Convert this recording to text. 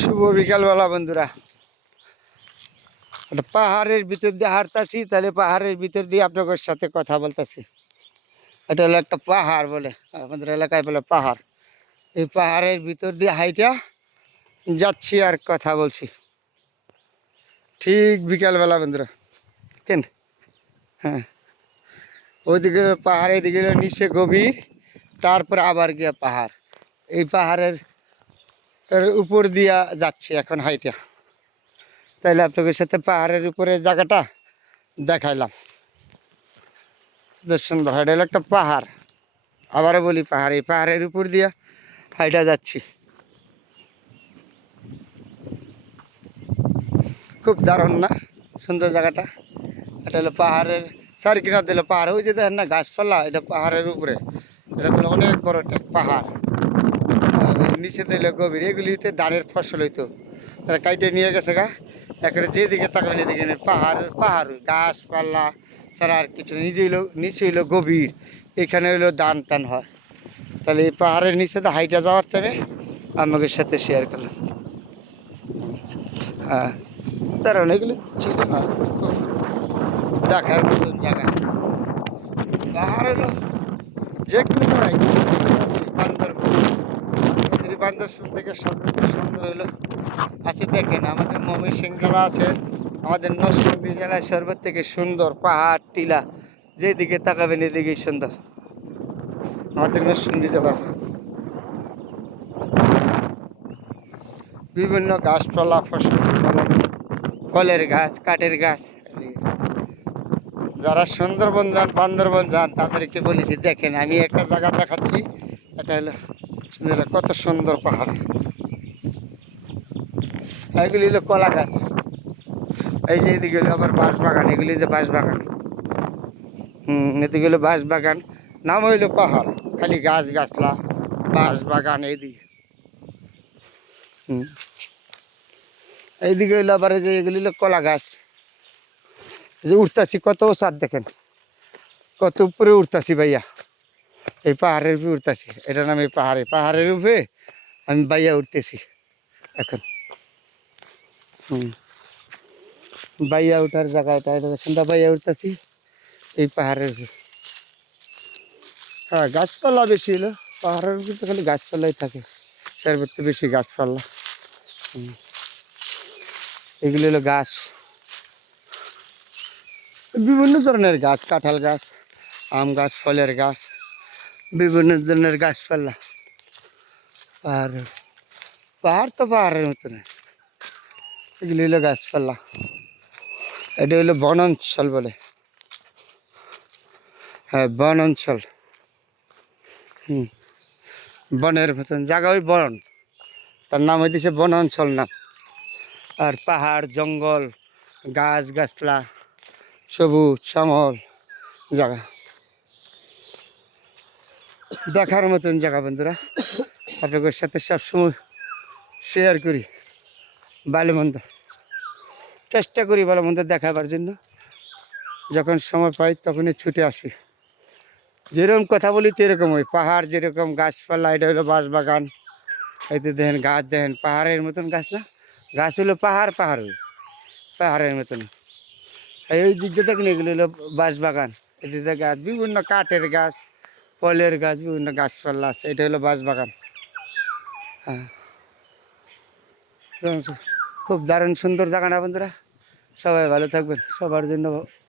শুভ বিকালবেলা বন্ধুরা। পাহাড়ের ভিতর দিয়ে হাঁটতাছি, তাহলে পাহাড়ের ভিতর দিয়ে আপনাদের সাথে কথা বলতাছি। এটা হলো একটা পাহাড় বলে, আমাদের এলাকায় বলে পাহাড়। এই পাহাড়ের ভিতর দিয়ে হাইটা যাচ্ছি আর কথা বলছি। ঠিক বিকালবেলা বন্ধুরা। কেন? হ্যাঁ। ওইদিকে পাহাড়, এদিকে হলো নিচে গভীর, তারপর আবার গিয়া পাহাড়। এই পাহাড়ের এর উপর দিয়া যাচ্ছি এখন হাইটা। তাইলে আপনাদের সাথে পাহাড়ের উপরে জায়গাটা দেখাইলাম। সুন্দর হলো একটা পাহাড়। আবারও বলি পাহাড়, এই পাহাড়ের উপর দিয়া হাইটা যাচ্ছি। খুব দারুণ না? সুন্দর জায়গাটা। এটা হলো পাহাড়ের চার কিনার দিল পাহাড়। ওই যে দেখেন না, গাছপালা, এটা পাহাড়ের উপরে। এটা হলো অনেক বড় একটা পাহাড়। নিচে দিল গভীর এগুলিতে ধানের ফসল হইতো। তারা কাইটে নিয়ে গেছে গা। এখানে যেদিকে তাকাবেন এদিকে পাহাড় পাহাড়, গাছপালা ছাড়া আর কিছু। নিজে হইল, নিচে হইল গভীর, এখানে হইল দান টান হয়। তাহলে এই পাহাড়ের নিচে তো হাইটা যাওয়ার থেকে আমাকে সাথে শেয়ার করলাম হ্যাঁ তারা অনেকগুলো ছিল না দেখার মতন জায়গা। পাহাড় হলো যে কোনো বান্দরবন। খাগড়াছড়ি থেকে সবথেকে সুন্দর হলো। আছে দেখেন আমাদের ময়মনসিং জেলা আছে, আমাদের নরসিংদী জেলায় সর্বোচ্চ থেকে সুন্দর পাহাড়, টিলা, যেদিকে তাকাবেন এদিকেই সুন্দর। আমাদের নরসিংদী জেলা আছে। বিভিন্ন গাছপালা, ফসল ফলের গাছ, কাঠের গাছ যারা সুন্দরবন যান, বান্দরবন যান, তাদেরকে বলেছি, দেখেন, আমি একটা জায়গা দেখাচ্ছি, এটা হলো সুন্দর কত সুন্দর পাহাড়। এগুলি হলো কলা গাছ। এই যে এদিকে হলো আবার বাঁশ বাগান, এগুলি যে বাঁশ বাগান। হুম, এদিকে হলো বাঁশ বাগান, নাম হইল পাহাড়, খালি গাছ গাছলা, বাঁশ বাগান এইদিকে। হুম, এইদিকে হইল আবার যে এগুলি হলো কলা গাছ। যে উঠতাছি কত চাঁদ দেখেন। কত উপরে উঠতাছি ভাইয়া। এই পাহাড়ের উপরে উঠতাছি। এটা নাম এই পাহাড়ে। পাহাড়ের উপরে আমি বাইয়া উঠতেছি। এখন। হুম। বাইয়া উঠার জায়গা এটা এটা দেখেন বাইয়া উঠতেছি এই পাহাড়ের উপরে। হ্যাঁ গাছপালা বেশি হলো। পাহাড়ের উপরে তো খালি গাছপালাই থাকে। সর্বত্র বেশি, গাছপালা। এগুলো হলো গাছ। বিভিন্ন ধরনের গাছ, কাঁঠাল গাছ, আম গাছ, ফলের গাছ। বিভিন্ন ধরনের গাছপালা। আর পাহাড় তো পাহাড়ের মতন। এগুলি হলো গাছপালা। এটা হলো বন অঞ্চল বলে। হ্যাঁ বন অঞ্চল। হুম, বনের মতন। জায়গা ওই বন। তার নাম হইতেছে বন অঞ্চল নাম আর পাহাড়, জঙ্গল, গাছ গাছলা সবুজ, শ্যামল জায়গা। দেখার মতন জায়গা, বন্ধুরা। আপনাদের সাথে সবসময় শেয়ার করি ভালো মন্দ চেষ্টা করি ভালো মন্দ দেখাবার জন্য। যখন সময় পাই, তখনই ছুটে আসি। যেরকম কথা বলি, তেরকম ওই পাহাড় যেরকম, গাছপালা, এটা হলো বাঁশ বাগান এতে দেখেন গাছ, দেখেন পাহাড়ের মতন গাছ না? গাছ হলো পাহাড় পাহাড় পাহাড়ের মতন। এই দিক দিয়ে এগুলো হলো বাঁশ বাগান এদিকে গাছ বিভিন্ন কাঠের গাছ। ফলের গাছ, বিভিন্ন গাছপালা আছে। এটা হলো বাস বাগান হ্যাঁ। খুব দারুণ সুন্দর জায়গা না বন্ধুরা। সবাই ভালো থাকবেন। সবার জন্য